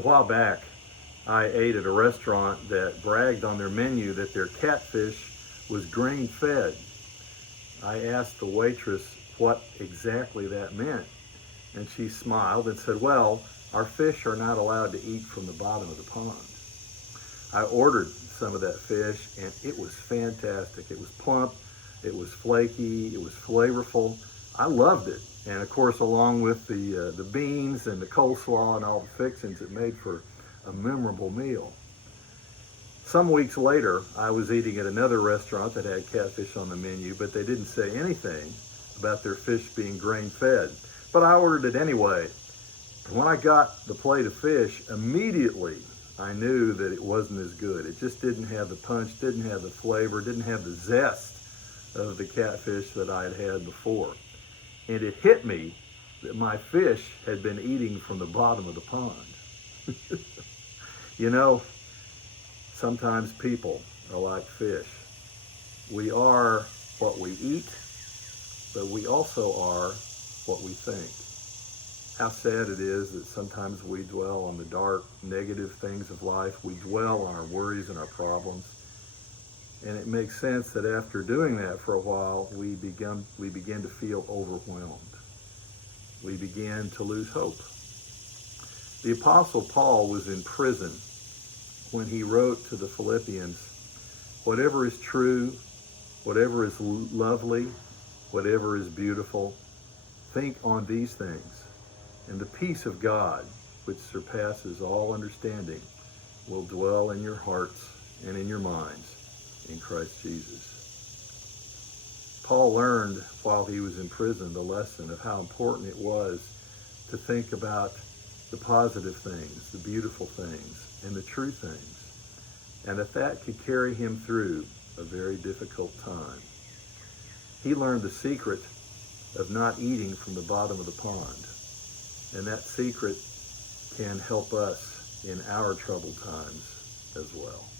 A while back, I ate at a restaurant that bragged on their menu that their catfish was grain fed. I asked the waitress what exactly that meant, and she smiled and said, "Well, our fish are not allowed to eat from the bottom of the pond." I ordered some of that fish, and it was fantastic. It was plump, it was flaky, it was flavorful. I loved it. And of course, along with the beans and the coleslaw and all the fixings, it made for a memorable meal. Some weeks later, I was eating at another restaurant that had catfish on the menu, but they didn't say anything about their fish being grain fed. But I ordered it anyway. And when I got the plate of fish, immediately I knew that it wasn't as good. It just didn't have the punch, didn't have the flavor, didn't have the zest of the catfish that I had had before. And it hit me that my fish had been eating from the bottom of the pond. You know, sometimes people are like fish. We are what we eat, but we also are what we think. How sad it is that sometimes we dwell on the dark, negative things of life. We dwell on our worries and our problems. And it makes sense that after doing that for a while, we begin to feel overwhelmed. We begin to lose hope. The Apostle Paul was in prison when he wrote to the Philippians, "Whatever is true, whatever is lovely, whatever is beautiful, think on these things. And the peace of God, which surpasses all understanding, will dwell in your hearts and in your minds in Christ Jesus." Paul learned while he was in prison the lesson of how important it was to think about the positive things, the beautiful things, and the true things, and that could carry him through a very difficult time. He learned the secret of not eating from the bottom of the pond, and that secret can help us in our troubled times as well.